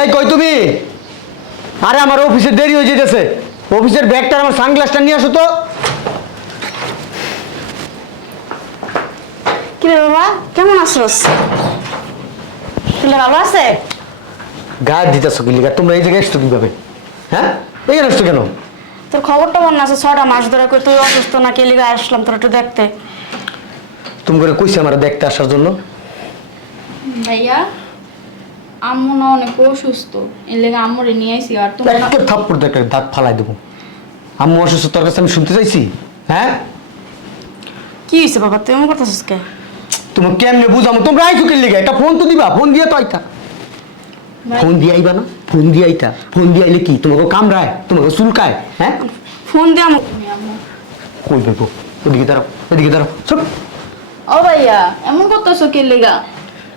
এই কই তুমি? আরে আমার অফিসে দেরি হয়ে যেতেছে অফিসের ব্যাগটা আমার সানগ্লাসটা নিয়ে আসো তো। কি রে বাবা কেমন আছোস? ভালো আছে? গায়ে দিতেছো কি লিগা? তোমরা এই জায়গায় এসছো কীভাবে? হ্যাঁ? এখানে এসছো কেন? তোর খবরটা মনে আছে ছটা মাস ধরে কই তুই অসুস্থ না কে লিগে আসলাম তোর একটু দেখতে। তুমি করে কইছে আমার দেখতে আসার জন্য? ভাইয়া? আম্মু না অনেক অসুস্থ। এর লেগে আম্মুরে নিয়ে আইসি আর তোমার না- একটা থাপ্পড় দেখে দাঁত ফালাই দেবো। আম্মু অসুস্থ তোর কাছে আমি শুনতে চাইছি? হ্যাঁ? কি হয়েছে বাবা তুই এমন করতেছিস কে তুমি কেমনে বুঝামো তোমরা আইছো কি লিগা একটা ফোন তো দিবা ফোন দিয়ে তো আইতা। ফোন দিয়ে আইবা না? ফোন দিয়ে আইতা। ফোন দিয়ে আইলে কি? তোমাকে কামড়ায় তোমাকে চুলকায় হ্যাঁ? ফোন দে আমাকে তুমি আম্মু। কই বেবো ওদিকে দাঁড়াও ওদিকে দাঁড়াও সব ও ভাইয়া এমন করতেছো কে লেগা?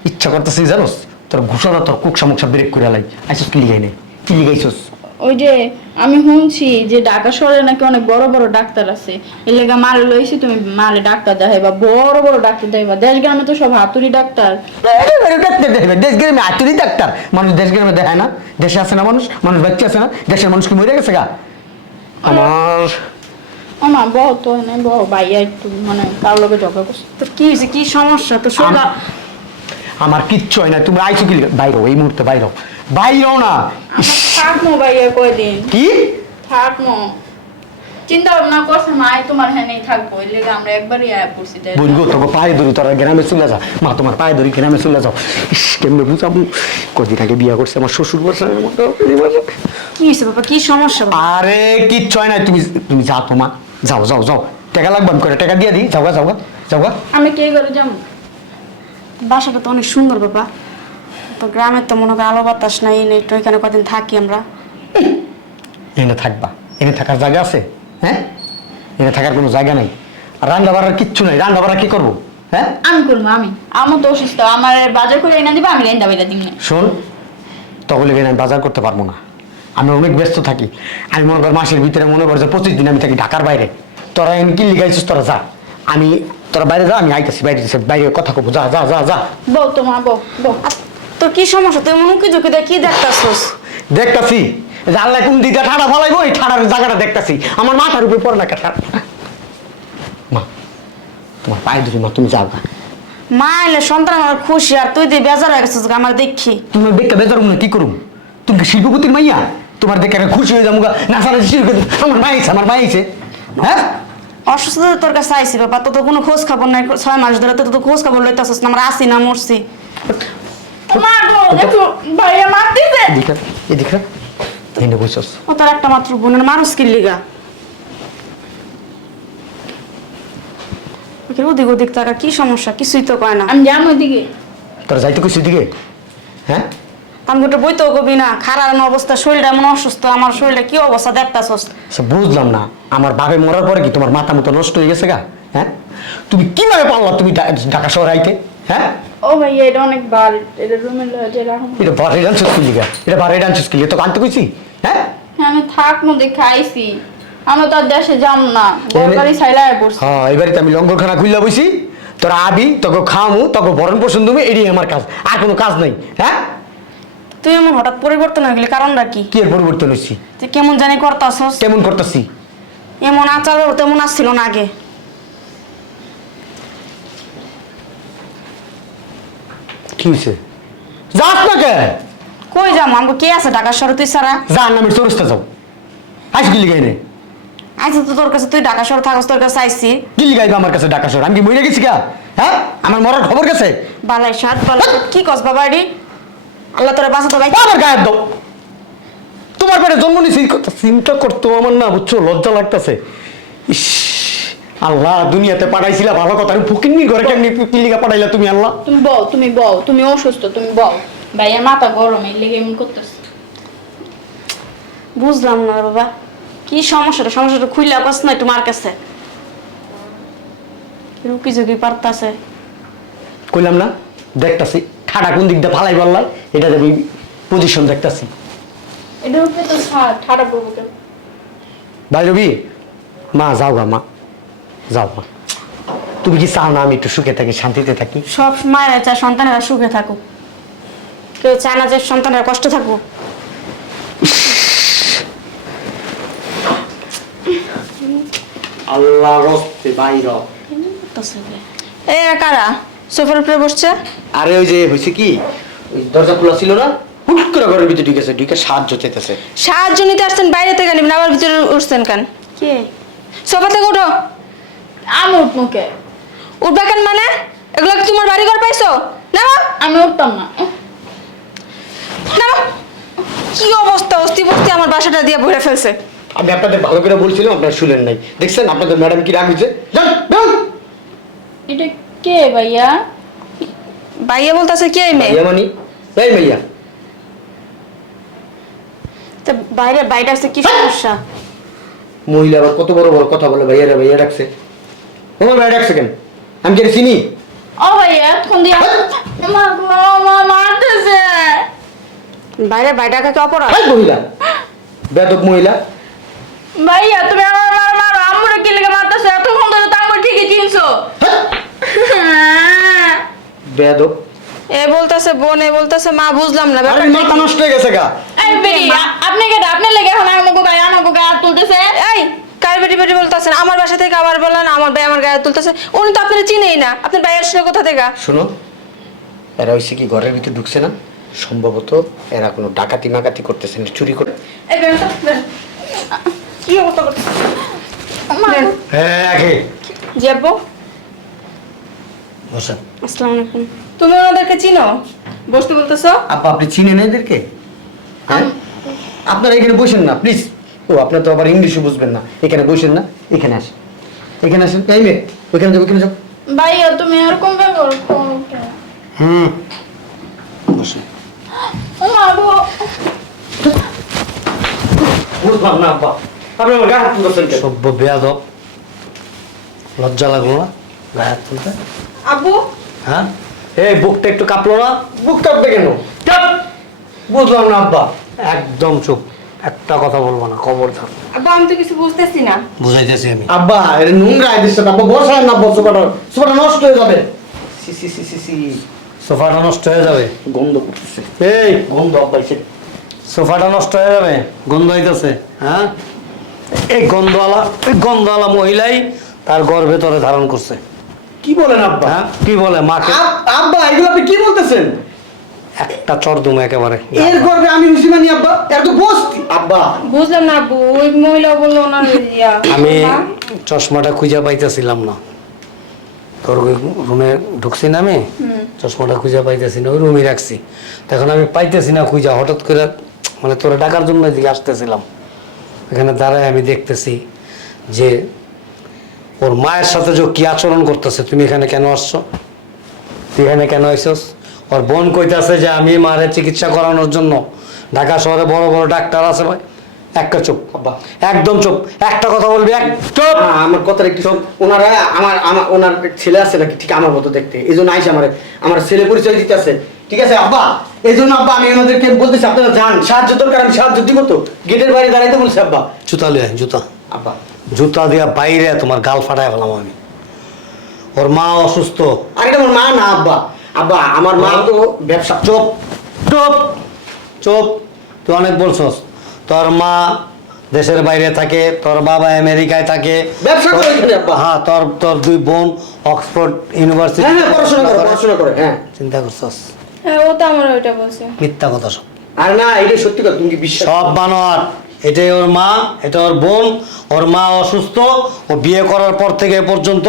ইচ্ছা করতেছিস জানোস? তোর ঘুষানা তোর কুকসা মুকসা ব্রেক করে লাই। আইসস কি লিগাই নেই কি লিগাইছস? ওই যে আমি শুনছি যে ঢাকা শহরে নাকি অনেক বড় বড় ডাক্তার আছে। এর লেগা মারে লইছি তুমি মালে ডাক্তার দেখাইবা। বড় বড় ডাক্তার দেখাইবা। দেশ গ্রামে তো সব হাতুড়ি ডাক্তার। ডাক্তার দেশ গ্রামে ডাক্তার। মানুষ দেশ গ্রামে দেখায় না। দেশে আছে না মানুষ? মানুষ বাচ্চা আছে না? দেশের মানুষ কি মরে গেছে গা? আমার আমার বহ তো নাই বহ ভাইয়া একটু মানে কার লগে ঝগড়া করছে। তোর কি হয়েছে? কি সমস্যা? শরীর আম- আমার কিচ্ছু হয় না। তুমি আইছো কি? বাইরো এই মুহূর্তে বাইরো। বাইরো না। ইস, থাকমো ভাইয়া কয়দিন? কি? থাকমো। চিন্তা ভাবনা করছে মা তোমার হ্যাঁ নেই থাকব। এর লেগে আমরা একবারই আয়া পড়ছি তাই বলব গো তোকে পায়ে ধরি তোরা গ্রামে চলে যা মা তোমার পায়ে ধরি গ্রামে চলে যাও। ইস কেমনে বুঝাবো? কদিন আগে বিয়া করছে আমার শ্বশুর বসে কি হয়েছে বাবা? কি সমস্যা বাবা? আরে কিচ্ছু হয় না। তুমি তুমি যাও তোমা। যাও যাও যাও। টাকা লাগবে আমি করে টাকা দিয়ে দিই। যাও গা যাও গা যাও গা। আমি কে করে যাব? বাসাটা তো অনেক সুন্দর বাবা। তো গ্রামের তো মনে হয় আলো বাতাস নাই নেই তো এখানে কদিন থাকি আমরা। এনে থাকবা। এনে থাকার জায়গা আছে? হ্যাঁ? এনে থাকার কোনো জায়গা নেই? আর রান্না বাড়ার কিচ্ছু নাই। রান্না বাড়া কি করব? হ্যাঁ? আমি করব আমি আমার তো অসুস্থ আমার বাজার করে এনে দিবা আমি রেন্দা বাইদা দিন শোন তখন আমি বাজার করতে পারব না। আমি অনেক ব্যস্ত থাকি। আমি মনে কর মাসের ভিতরে মনে কর যে পঁচিশ দিন আমি থাকি ঢাকার বাইরে। তোরা এনে কি লিখাইছিস তোরা যা। আমি তোরা বাইরে যা আমি আইতেছি বাইরে যাচ্ছি, বাইরে কথা কবো যা যা যা যা। বউ তোমার বউ বউ আর তোর কি সমস্যা? তুই মনে কি ঝুঁকি দেখ কি দেখতাছিস? দেখতাছি যে আল্লাহ কোন দিকটা ঠাড়া ফলাইবো এই ঠাড়ার জায়গাটা দেখতাছি। আমার মাথার উপরে পড়ে না ঠাড়া। মা তোমার পায়ে ধরি মা তুমি যাও গা। মা এলে সন্তান আমার খুশি আর তুই দিয়ে বেজার হয়ে গেছিস আমার দেখি। তুমি দেখতে বেজার মনে কি করুম? তুমি কি শিল্পপতির মাইয়া? তোমার দেখে আমি খুশি হয়ে যাব গা নাচারে শিল্প আমার মাইছে আমার মাইছে হ্যাঁ? অসুস্থতা তোর কাছে আইসি বাবা তো তো কোনো খোঁজ খবর নাই ছয় মাস ধরে তো তো খোঁজ খবর লইতেছিস না আমরা আসি না মরছি। তোমার বউ দেখো ভাইয়া মারতেছে এদিকে এদিকে এনে বসছস। ও তোর একটা মাত্র বোনের মানুষ কি লিগা ওকে ওদিক ওদিক টাকা কি সমস্যা? কিছুই তো কয় না। আমি যাম ওইদিকে। তোরা যাইতে কইছিস এদিকে হ্যাঁ? আমি গোটে বইতেও কবি না খারাপ অবস্থা শরীরটা এমন অসুস্থ আমার শরীরে কি অবস্থা দেখতাছস? সে বুঝলাম না আমার বাপে মরার পরে কি তোমার মাথা মতো নষ্ট হয়ে গেছে গা? হ্যাঁ? তুমি কীভাবে পারলা তুমি ঢাকা শহরে আইতে? হ্যাঁ? ও ভাইয়া এটা অনেক বার এটা রুমে লয়ে রাখুন। এটা বারে ডান্স স্কুল লিগা? এটা বারে ডান্স স্কুল তো আনতে কইছি? হ্যাঁ? হ্যাঁ আমি থাকমো দেখে আইসি আমি তো আর দেশে যাম না দরকারি সাইলায় পড়ছি। হ্যাঁ এবারে তো আমি লঙ্গরখানা খুললা বইছি তোরা আবি তোকে খাওয়ামু তোকে ভরণ পোষণ দেবো এটাই আমার কাজ। আর কোনো কাজ নেই হ্যাঁ? তুই এমন হঠাৎ পরিবর্তন হয়ে গেলি কারণটা কি? কি এর পরিবর্তন হয়েছি তুই কেমন জানি করতাছস। কেমন করতেছি? এমন আচার তেমন আসছিল না আগে। কি হয়েছে যাস না কে কই যাম? আমাকে কে আছে ঢাকা শহরে? তুই সারা যা না আমি চৌরাস্তা যাও। আইস কি লিগাই নে আইসি তো তোর কাছে তুই ঢাকা শহরে থাকস তোর কাছে আইসি কি লিগাইবা আমার কাছে ডাকা শহর? আমি কি মরে গেছি কা? হ্যাঁ? আমার মরার খবর কাছে বালাই সাত বালাই। কি কস বাবা এডি আল্লাহ তোরা বাঁচাতো ভাই আমার গায়ের দাও তোমার পেটে জন্ম নিছি চিন্তা করতো আমার না বুঝছ? লজ্জা লাগতেছে। ইস আল্লাহ দুনিয়াতে পাঠাইছিলা ভালো কথা। আমি ফুকিনি ঘরে কেমনি কি পাঠাইলা তুমি আল্লাহ? তুমি বউ তুমি বউ তুমি অসুস্থ তুমি বউ ভাইয়া মাথা গরম এর লেগে এমন করতেছে। বুঝলাম না বাবা। কি সমস্যাটা? সমস্যাটা খুইলে কস না তোমার কাছে। রুকি ঝুঁকি পারতাছে। কইলাম না দেখতাছি। ঠাডা কোন দিক দিয়ে ফালাই বললাই এটা দেবি পজিশন দেখতাছি। এটার উপরে তো ছা- পড়ব কেন ভাই রবি মা যাও গা মা। যাও মা। তুমি কি চাও না আমি একটু সুখে থাকি শান্তিতে থাকি? সব মায়েরা চায় সন্তানেরা সুখে থাকুক। কেউ চায় না যে সন্তানের কষ্ট থাকব আল্লাহ রস্তে বাইর। এ কারা? সোফার উপরে বসছে। আরে ওই যে হয়েছে কি? ওই দরজা খোলা ছিল না? হুট করে ঘরের ভিতরে ঢুকেছে ঢুকে সাহায্য চাইতেছে। সাহায্য নিতে আসছেন বাইরে থেকে নেবেন আবার ভিতরে উঠছেন কেন? কে? সোফা থেকে উঠো। আমি উঠবো কে? উঠবা কেন মানে? এগুলো কি তোমার বাড়ি ঘর পাইছো? নামো। আমি উঠতাম না। নামো। কি অবস্থা অস্তি বস্তি আমার বাসাটা দিয়ে ভরে ফেলছে। আমি আপনাদের ভালো করে বলছিলাম আপনারা শুনেন নাই। দেখছেন আপনাদের ম্যাডাম কি রাগ হয়েছে? যান যান! এটা কে ভাইয়া? বাইয়ে বলতেছে কি এই মেয়ে? ভাইয়া মানি? এই ভাইয়া। তো বাইরে বাইরে আসছে কি সমস্যা? মহিলা আবার কত বড় বড় কথা বলে ভাইয়া রে ভাইয়া ডাকছে। আমার ভাইয়া ডাকছে কেন? আমি কি চিনি? ও ভাইয়া এতক্ষণ দিয়ে মা মা মা মারতেছে। বাইরে বাইরে কাকে অপরাধ? এই মহিলা। বেদক মহিলা। ভাইয়া তুমি আমার মার মারো আম্মুরে কি লেগে মারতেছো? এতক্ষণ ধরে তো আম্মুর ঠিকই চিনছো। বেদক এ বলতেছে বোন এ বলতেছে মা বুঝলাম না আরে মাথা নষ্ট হয়ে গেছে গা। এই বেরি আপনি কে আপনি লেগে এখন আমাকে গায়ে আমাকে গায়ে হাত তুলতেছে? এই কার বেটি বেটি বলতেছেন? আমার বাসা থেকে আবার বলেন আমার ভাই আমার গায়ে তুলতেছে। উনি তো আপনার চিনেই না। আপনার ভাই আসলে কোথা থেকে? শোনো এরা হয়েছে কি ঘরের ভিতরে ঢুকছে না? সম্ভবত এরা কোনো ডাকাতি মাকাতি করতেছে না চুরি করে। এই বেরো তো, বেরো। কি অবস্থা করতেছে? হ্যাঁ জি আব্বু বসেন। আসসালামু আলাইকুম। তুমি ওনাদেরকে চিনো? বসতে বলতেছো? আপা আপনি চিনেন এদেরকে? হ্যাঁ? আপনারা এখানে বসেন না প্লিজ ও আপনার তো আবার ইংলিশও বুঝবেন না। এখানে বসেন না এখানে আসেন। এখানে আসেন। এই মেয়ে ওইখানে যাব ওইখানে যাও। ভাইয়া তুমি এরকম ব্যবহার করো? হুম গো বুঝলাম না আব্বা আপনি আমার গায়ে হাত তুলতেছেন সভ্য বেয়াদব। লজ্জা লাগল না? গায়ে হাত তুলতে? আব্বু হ্যাঁ? এই বুকটা একটু কাঁপলো না? বুক কাঁপবে কেন? চাপ! বুঝলাম না আব্বা। একদম চুপ। একটা কথা বলব না খবরদার আব্বু আমি তো কিছু বুঝতেছি না। বুঝাইতেছি আমি। আব্বা এটা নোংরা আব্বা। বসায় না সোফাটা নষ্ট হয়ে যাবে। সি সি সি সি সি। সোফাটা নষ্ট হয়ে যাবে। গন্ধ করতেছে। এই! গন্ধ আব্বা এসে সোফাটা নষ্ট হয়ে যাবে। গন্ধ হইতেছে হ্যাঁ? এই গন্ধওয়ালা এই গন্ধওয়ালা মহিলাই তার গর্ভে তরে ধারণ করছে। কি বলেন আব্বা? হ্যাঁ? কি বলে মাকে? আব- আব্বা এগুলো আপনি কি বলতেছেন? একটা চর দুম একেবারে। এর গর্বে আমি হুসিমানি আব্বা। এর তো বস্তি আব্বা। বুঝলাম না আব্বু ওই মহিলা বলল ওনার ইয়া। আমি? চশমাটা খুঁজে পাইতেছিলাম না। তোর ওই রুমে ঢুকছি না আমি? চশমাটা খুঁজে পাইতেছি না ওই রুমে রাখছি। তখন আমি পাইতেছি না খুঁজা হঠাৎ করে মানে তোরা ডাকার জন্য এদিকে আসতেছিলাম। এখানে দাঁড়ায় আমি দেখতেছি যে ওর মায়ের সাথে যে কি আচরণ করতেছে তুমি এখানে কেন আসছো? তুই এখানে কেন আইসস? ওর বোন কইতাছে যে আমি মারে চিকিৎসা করানোর জন্য। ঢাকা শহরে বড় বড় ডাক্তার আছে ভাই। একটা চুপ। আব্বা। একদম চুপ। একটা কথা বলবি এক চুপ! আমার কথার একটু ওনারা আমার আমার ওনার ছেলে আছে নাকি? ঠিক আমার মতো দেখতে। এই জন্য আইসে আমার আমার ছেলে পরিচয় দিতে আছে ঠিক আছে আব্বা? এই জন্য আব্বা আমি ওনাদেরকে বলতেছি আপনারা যান। সাহায্য দরকার আমি সাহায্য দিব তো। গেটের বাইরে দাঁড়াইতে বলছি আব্বা। জুতা লিয়ে জুতা। আব্বা। জুতা দিয়া বাইরে তোমার গাল ফাটায় ফেলাম আমি। ওর মা অসুস্থ। আর এটা আমার মা না আব্বা। আব্বা আমার মা তো ব্যবসা চুপ। চুপ। চুপ। তুই অনেক বলছস। তোর মা দেশের বাইরে থাকে তোর বাবা আমেরিকায় থাকে। ব্যবসা করে আব্বা। হ্যাঁ তোর তোর দুই বোন অক্সফোর্ড ইউনিভার্সিটি হ্যাঁ হ্যাঁ পড়াশোনা করে পড়াশোনা করে হ্যাঁ। চিন্তা করছস? হ্যাঁ ও তো আমার ওইটা বলছে। মিথ্যা কথা সব। আর না এটা সত্যি কথা তুমি কি বিশ্বাস সব বানোয়ার এটাই ওর মা এটা ওর বোন ওর মা অসুস্থ ও বিয়ে করার পর থেকে এ পর্যন্ত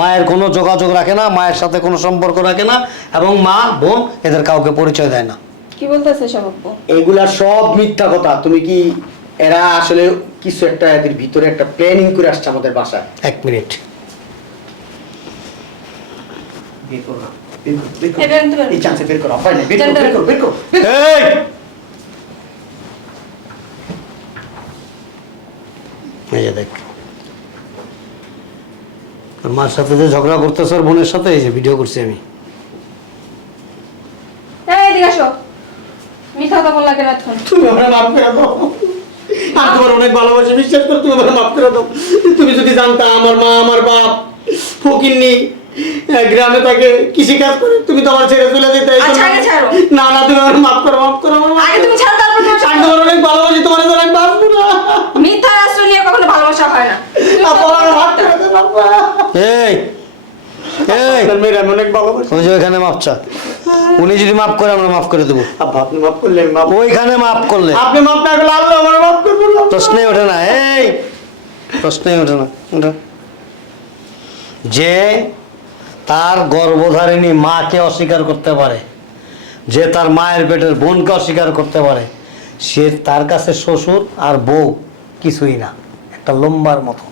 মায়ের কোনো যোগাযোগ রাখে না মায়ের সাথে কোনো সম্পর্ক রাখে না এবং মা বোন এদের কাউকে পরিচয় দেয় না। কি বলতেছে সব এগুলা সব মিথ্যা কথা। তুমি কি এরা আসলে কিছু একটা এদের ভিতরে একটা প্ল্যানিং করে আসছে আমাদের বাসায়? এক মিনিট। বের করো। না, বের করো, বের করো। এই বের করো। এই চান্সে বের করো, হয় না, বের করো, বের বের করো, বের করো, এই! এই দেখ। তোর মার সাথে যে ঝগড়া করতেছে ওর বোনের সাথে এই যে ভিডিও করছি আমি। এই এদিকে আসো। মিথ্যা কথা বললা কেন এখন তুমি আমার মাফ করে দাও। আমি তোমার অনেক ভালোবাসি বিশ্বাস করো তুমি আমার মাফ করে দাও। তুমি যদি জানতা আমার মা আমার বাপ ফকিন্নি হ্যাঁ, গ্রামে থাকে কৃষি কাজ করে তুমি তো আমার ছেড়ে চলে যেতে এই আচ্ছা, জন্য- আগে ছাড়ো। না না তুমি আমার মাফ করো মাফ করো আগে তুমি ছাড়ো তারপর তোমার আমি তোমার অনেক ভালোবাসি তোমার জন্য আমি বাঁচবো না। মিথ্যা আশ্রয় নিয়ে কখনো ভালোবাসা হয় না। আব্বা, আমাকে মাফ করে এই এই। আপনার অনেক ভালোবাসি। ওই যে ওইখানে মাপ উনি যদি মাফ করে আমরা মাফ করে দেবো। আপনি মাফ করলে ওইখানে মাফ করলে। আপনি মাফ না করলে আল্লাহ আমার মাফ করব না প্রশ্নই ওঠে না এই। প্রশ্নই ওঠে না ওঠে। যে তার গর্ভধারিণী মাকে অস্বীকার করতে পারে যে তার মায়ের পেটের বোনকে অস্বীকার করতে পারে সে তার কাছে শ্বশুর আর বউ কিছুই না একটা লম্বার মতো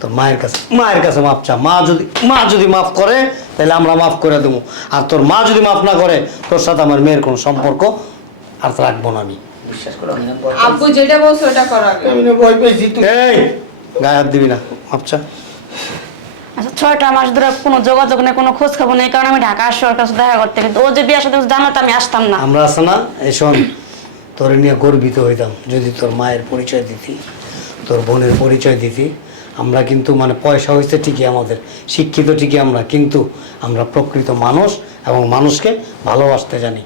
তোর মায়ের কাছে মায়ের কাছে মাপ চা মা যদি মা যদি মাফ করে তাহলে আমরা মাফ করে দেবো। আর তোর মা যদি মাফ না করে তোর সাথে আমার মেয়ের কোনো সম্পর্ক আর রাখব না আমি। বিশ্বাস করো আমি আব্বু যেটা বলছো ওটা করো আমি না ভয় পেয়েছি তুমি এই গায়ে হাত দিবি না মাপচা আচ্ছা ছয়টা মাস ধরে কোনো যোগাযোগ নেই কোনো খোঁজ খবর নেই কারণ আমি ঢাকা আসছি ওর কাছে দেখা করতে কিন্তু ও যে বিয়ের সাথে জানাতো আমি আসতাম না। আমরা আছে না এই শোন তোর নিয়ে গর্বিত হইতাম যদি তোর মায়ের পরিচয় দিতি তোর বোনের পরিচয় দিতি। আমরা কিন্তু মানে পয়সা হয়েছে ঠিকই আমাদের শিক্ষিত ঠিকই আমরা কিন্তু আমরা প্রকৃত মানুষ এবং মানুষকে ভালোবাসতে জানি।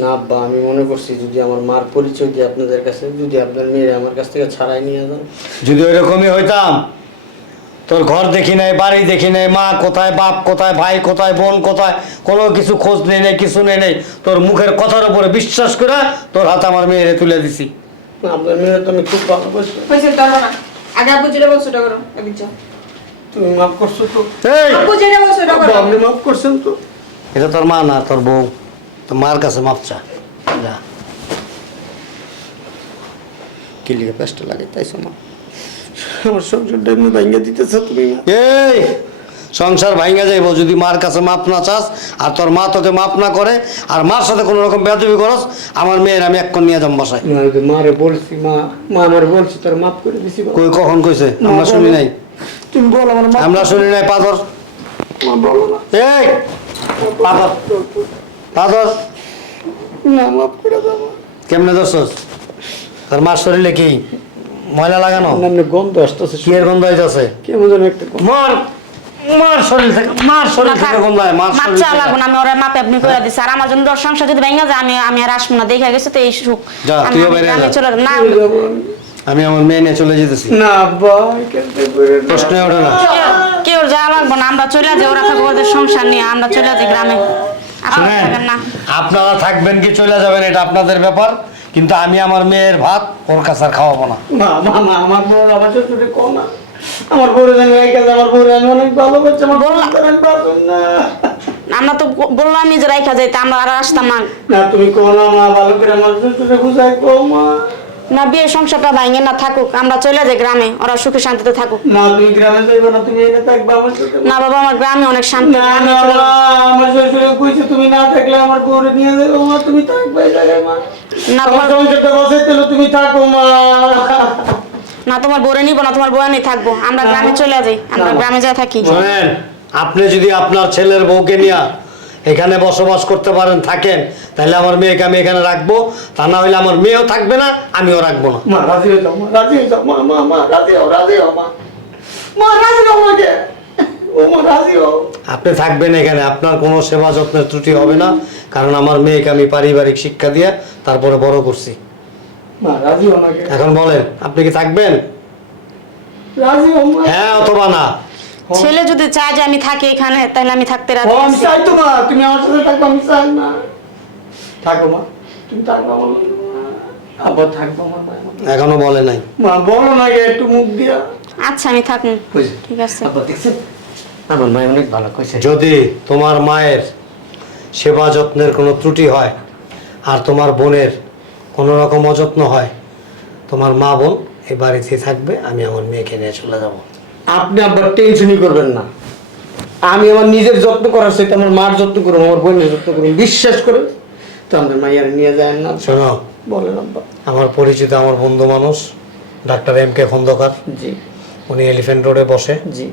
না আব্বা আমি মনে করছি যদি আমার মার পরিচয় দিই আপনাদের কাছে যদি আপনার মেয়ে আমার কাছ থেকে ছাড়াই নিয়ে যান। যদি ওইরকমই হইতাম তোর ঘর দেখি নাই বাড়ি দেখি নাই মা কোথায় বাপ কোথায় ভাই কোথায় বোন কোথায় কোনো কিছু খোঁজ নেই নেই কিছু নেই নেই। তোর মুখের কথার উপরে বিশ্বাস করে তোর হাতে আমার মেয়েরে তুলে দিছি। আপনার মেয়ে তো আমি খুব ভালোবাসি। আগে আব্বু যেটা বলছো ওটা করো একদিন যাও। তুমি মাফ করছ তো? এই! যেটা বলছো ওটা করো। আপনি মাফ করছেন তো? এটা তোর মা না তোর বউ। তোর মার কাছে মাপ চা। যা। কি লিখে পেস্ট লাগে তাইছো মা? আমার সংসারটা এমনি ভেঙে দিতেছ তুমি। এই সংসার ভাঙ্গা যাইব যদি মার কাছে মাপ না চাস আর তোর মা তোকে মাপ না করে আর মার সাথে কোনো রকম বেদবি করস আমার মেয়ের আমি এক্ষণ নিয়ে যাম বসাই না, ওই যে মারে বলছি মা মা আমার বলছি তোর মাফ করে দিছি কই কখন কইছে? আমরা শুনি নাই। তুমি বলো আমার আমরা শুনি নাই পাথর। এই পাথর। পাথর। না মাফ করে দাও। কেমনে দোষস তোর মার শরীরে কি? ময়লা লাগানো? এমনি গন্ধ আসতেছে কি এর গন্ধ হইতেছে? কেমন যেন একটা। মার মার শরীর থেকে মার শরীর থেকে গন্ধ হয় মার শরীর থেকে। না আমি ওরা মাপে আপনি করে দিচ্ছি আর আমার জন্য দশ সংসার যদি ভেঙে যায় আমি আমি আর আসব না। দেখে গেছে তো এই সুখ। যা, তুইও যা। চলে না। আমি। আমি আমার মেয়ে নিয়ে চলে যেতেছি। না আব্বা। প্রশ্ন ওঠে না। কেউ- যাওয়া লাগবো না আমরা চলে যাই। ওরা থাকব ওদের সংসার নিয়ে আমরা চলে যাই গ্রামে। আপনারা থাকবেন কি চলে যাবেন এটা আপনাদের ব্যাপার। কিন্তু আমি আমার মেয়ের ভাত ওর কাছে আর খাওয়াবো না। না মা না আমার বউ আমার শ্বশুরে কো না। আমার বউরে জানি এই কাজ আমার বউরে আমি অনেক ভালোবাসি আমার বউ করেন পারবেন না। আমরা তো বললাম যে রাইখা যাইতে আমরা আর আসতাম না। না তুমি কো না মা ভালো করে আমার শ্বশুরে বুঝাই কো মা। না বিয়ে সংসারটা ভাঙে না থাকুক আমরা চলে যাই গ্রামে ওরা সুখে শান্তিতে থাকুক। না তুমি গ্রামে যাইবে না তুমি এনে থাকবে আমার সাথে? না বাবা আমার গ্রামে অনেক শান্তি না গ্রামে চলে আমার শ্বশুরে কইছে তুমি না থাকলে আমার বউরে নিয়ে যাবে মা তুমি থাকবে জায়গায় মা। না তোমার সংসারটা বসাইতে হলে তুমি থাকো মা। না তোমার বোরে নিব না তোমার বউ আমি থাকব। আমরা গ্রামে চলে যাই আমরা গ্রামে যাই থাকি। শোনেন আপনি যদি আপনার ছেলের বউকে নিয়ে এখানে বসবাস করতে পারেন থাকেন তাহলে আমার মেয়েকে আমি এখানে রাখব তা না হলে আমার মেয়েও থাকবে না আমিও রাখব না। মা রাজি হয়ে যাও মা রাজি হয়ে যাও মা মা মা রাজি হও রাজি হও মা। মা রাজি হও মাকে ও মা রাজি হও। আপনি থাকবেন এখানে আপনার কোনো সেবা যত্নের ত্রুটি হবে না কারণ আমার মেয়েকে আমি পারিবারিক শিক্ষা দিয়ে তারপরে বড় করছি। এখন বলেন আপনি কি থাকবেন? রাজি হ্যাঁ অথবা না। ছেলে যদি চায় যে আমি থাকি এখানে তাহলে আমি থাকতে রাজি আমি চাই তো মা তুমি আমার সাথে থাকো আমি চাই না। থাকো মা। তুমি থাকো আমার লগে, মা। আবার থাকব আমার এখনও বলে নাই। মা বলো না গে একটু মুখ দিয়া। আচ্ছা আমি থাকুন। ঠিক আছে। আব্বা দেখছেন আমার মাই অনেক ভালো কইছে। যদি তোমার মায়ের সেবা যত্নের কোনো ত্রুটি হয় আর তোমার বোনের কোনো রকম অযত্ন হয় তোমার মা বোন এই বাড়িতে থাকবে আমি আমার মেয়েকে নিয়ে চলে যাব। আপনি আবার টেনশনই করবেন না। আমি আমার নিজের যত্ন করার সাথে আমার মার যত্ন করব আমার বোনের যত্ন করব বিশ্বাস করে তো আমাদের মাইয়ার নিয়ে যায় না। শোনো বলেন আব্বা। আমার পরিচিত আমার বন্ধু মানুষ ডাক্তার এম কে খন্দকার। জি। উনি এলিফ্যান্ট রোডে বসে। জি।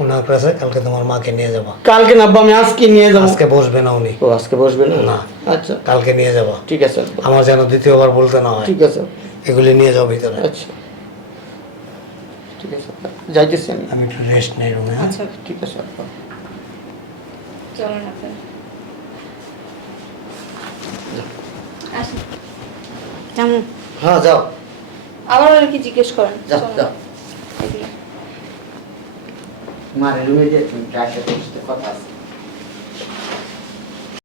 ওনার কাছে কালকে তোমার মাকে নিয়ে যাবা। কালকে না আমি আজকে নিয়ে যাব। আজকে বসবে না উনি। ও আজকে বসবে না? না। আচ্ছা। কালকে নিয়ে যাবা। ঠিক আছে আমার যেন দ্বিতীয়বার বলতে না হয়। ঠিক আছে। এগুলি নিয়ে যাও ভিতরে। আচ্ছা। ঠিক আছে। যাইতেছি আমি। আমি একটু রেস্ট নেই রুমে আচ্ছা ঠিক আছে আব্বা। চলো না আসি হ্যাঁ যাও। আবার আর কি জিজ্ঞেস করেন। যাও, যাও। মারে রুমে যে তুমি কথা আছে।